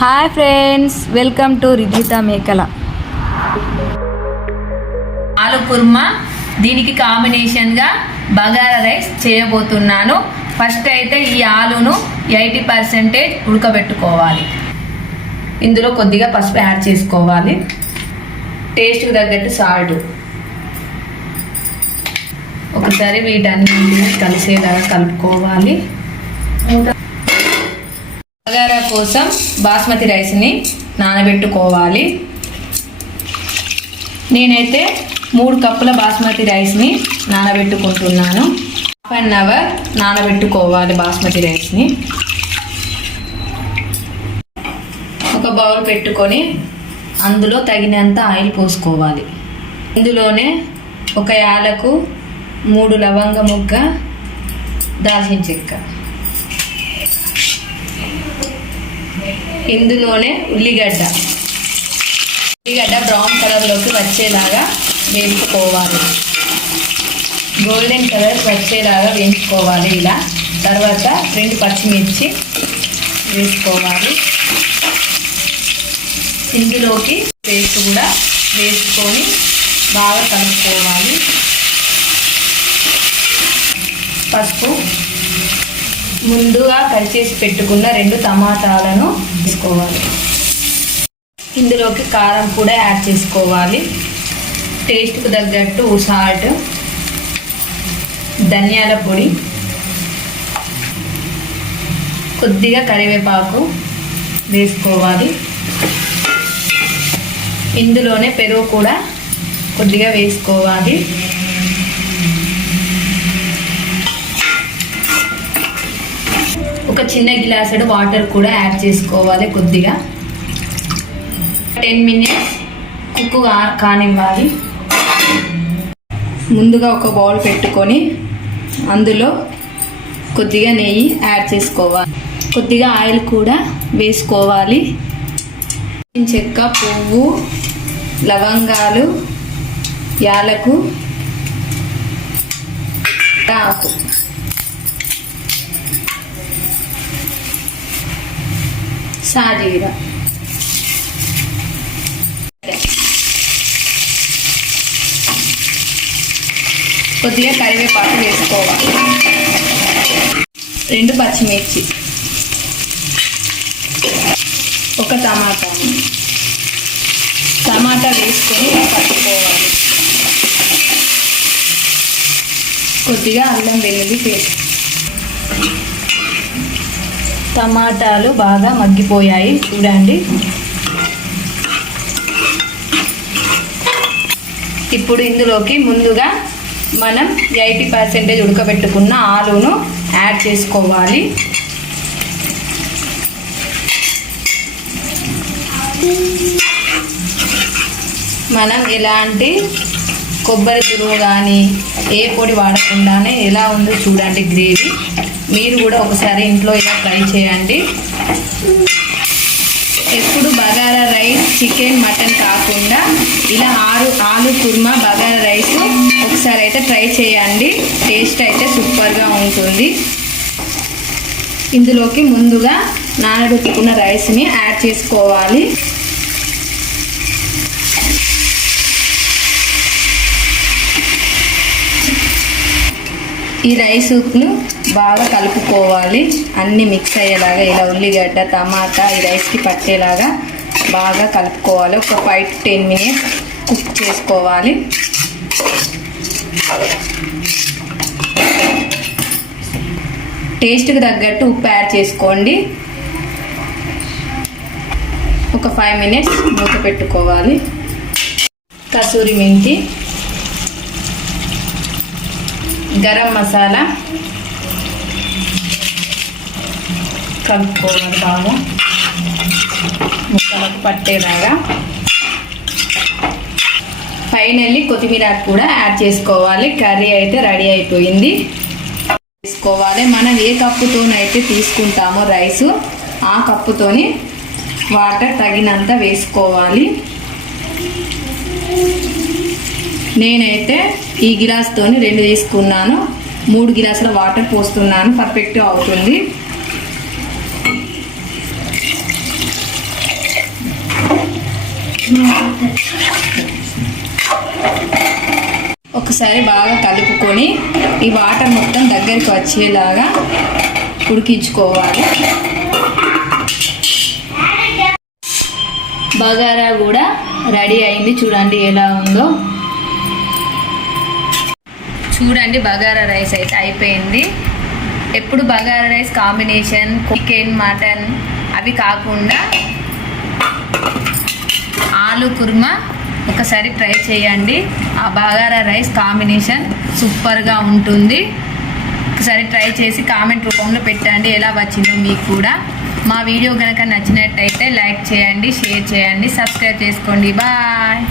Hi friends welcome to Rijitha Mekala. Aloo kurma దీనికి కాంబినేషన్గా bagara rice చేయబోతున్నాను. ఫస్ట్ అయితే ఈ ఆలును ఎయిటీ పర్సెంటేజ్ ఉడకబెట్టుకోవాలి. ఇందులో కొద్దిగా పసుపు యాడ్ చేసుకోవాలి. టేస్ట్కి తగ్గట్టు సాల్ట్. ఒకసారి వీటన్నింటిని కలిసేలాగా కలుపుకోవాలి. కోసం బాస్మతి రైస్ని నానబెట్టుకోవాలి. నేనైతే మూడు కప్పుల బాస్మతి రైస్ని నానబెట్టుకుంటున్నాను. హాఫ్ అన్ అవర్ నానబెట్టుకోవాలి బాస్మతి రైస్ని. ఒక బౌల్ పెట్టుకొని అందులో తగినంత ఆయిల్ పోసుకోవాలి. ఇందులోనే ఒక యాలకు మూడు లవంగ ముగ్గ దాల్చిన చెక్క. ఇందులోనే ఉల్లిగడ్డ. ఉల్లిగడ్డ బ్రౌన్ కలర్లోకి వచ్చేలాగా వేపుకోవాలి గోల్డెన్ కలర్ వచ్చేలాగా వేయించుకోవాలి ఇలా. తర్వాత రెండు పచ్చిమిర్చి వేసుకోవాలి. ఇందులోకి పేస్ట్ కూడా వేసుకొని బాగా కలుపుకోవాలి. పసుపు ముందుగా కట్ చేసి పెట్టుకున్న రెండు టమాటాలను వేసుకోవాలి ఇందులోకి కారం కూడా యాడ్ చేసుకోవాలి. టేస్ట్కు తగ్గట్టు సాల్ట్ ధనియాల పొడి కొద్దిగా కరివేపాకు వేసుకోవాలి. ఇందులోనే పెరుగు కూడా కొద్దిగా వేసుకోవాలి. ఒక చిన్న గ్లాస్ వాటర్ కూడా యాడ్ చేసుకోవాలి కొద్దిగా. టెన్ మినిట్స్ కుక్ కానివ్వాలి. ముందుగా ఒక బౌల్ పెట్టుకొని అందులో కొద్దిగా నెయ్యి యాడ్ చేసుకోవాలి. కొద్దిగా ఆయిల్ కూడా వేసుకోవాలి. చెక్క పువ్వు లవంగాలు యాలకు ఆకు. సాజీరా కొద్దిగా కరివేపాకు వేసుకోవాలి రెండు పచ్చిమిర్చి ఒక టమాటా టమాటా వేసుకొని పట్టుకోవాలి కొద్దిగా అల్లం వెల్లుల్లి పేస్ట్ టమాటాలు బాగా మగ్గిపోయాయి. చూడండి. ఇప్పుడు ఇందులోకి ముందుగా మనం ఎయిటీ పర్సెంటేజ్ ఉడకబెట్టుకున్న ఆలును యాడ్ చేసుకోవాలి. మనం ఎలాంటి కొబ్బరి తురుము కానీ ఏ పొడి వాడకుండానే ఎలా ఉందో చూడండి గ్రేవీ. మీరు కూడా ఒకసారి ఇంట్లో ఇలా ట్రై చేయండి. ఎప్పుడు బగారా రైస్ చికెన్ మటన్ కాకుండా ఇలా ఆరు ఆలు కుర్మా బగారా రైస్ ఒకసారి అయితే ట్రై చేయండి. టేస్ట్ అయితే సూపర్గా ఉంటుంది. ఇందులోకి ముందుగా నానబెట్టుకున్న రైస్ని యాడ్ చేసుకోవాలి. ఈ రైస్ను బాగా కలుపుకోవాలి. అన్ని మిక్స్ అయ్యేలాగా ఇలా ఉల్లిగడ్డ టమాటా ఈ రైస్కి పట్టేలాగా బాగా కలుపుకోవాలి. ఒక five to ten minutes cook చేసుకోవాలి టేస్ట్కి తగ్గట్టు ఉప్పు యాడ్ చేసుకోండి. ఒక ఫైవ్ మినిట్స్ మూత పెట్టుకోవాలి. కసూరి మెంతి గరం మసాలా. కలుపుకోవాలి బాగా ముక్కలకు పట్టేలాగా. ఫైనల్లీ కొత్తిమీర కూడా యాడ్ చేసుకోవాలి. కర్రీ అయితే రెడీ అయిపోయింది. తీసుకోవాలి. మనం ఏ కప్పుతోనైతే తీసుకుంటామో రైసు ఆ కప్పుతోని వాటర్ తగినంత వేసుకోవాలి. నేనైతే ఈ గిలాస్తోని రెండు తీసుకున్నాను. మూడు గిలాసుల వాటర్ పోస్తున్నాను. పర్ఫెక్ట్గా అవుతుంది. ఒకసారి బాగా కలుపుకొని ఈ వాటర్ మొత్తం దగ్గరికి వచ్చేలాగా ఉడికించుకోవాలి. బగారా కూడా రెడీ అయింది. చూడండి ఎలా ఉందో. చూడండి బగారా రైస్ అయితే అయిపోయింది. ఎప్పుడు bagara rice combination chicken mutton అవి కాకుండా ఆలు కుర్మా ఒకసారి ట్రై చేయండి. ఆ బగారా రైస్ కాంబినేషన్ సూపర్గా ఉంటుంది. ఒకసారి ట్రై చేసి కామెంట్ రూపంలో పెట్టండి ఎలా వచ్చిందో మీకు కూడా. మా వీడియో కనుక నచ్చినట్టయితే లైక్ చేయండి షేర్ చేయండి సబ్స్క్రైబ్ చేసుకోండి. బాయ్!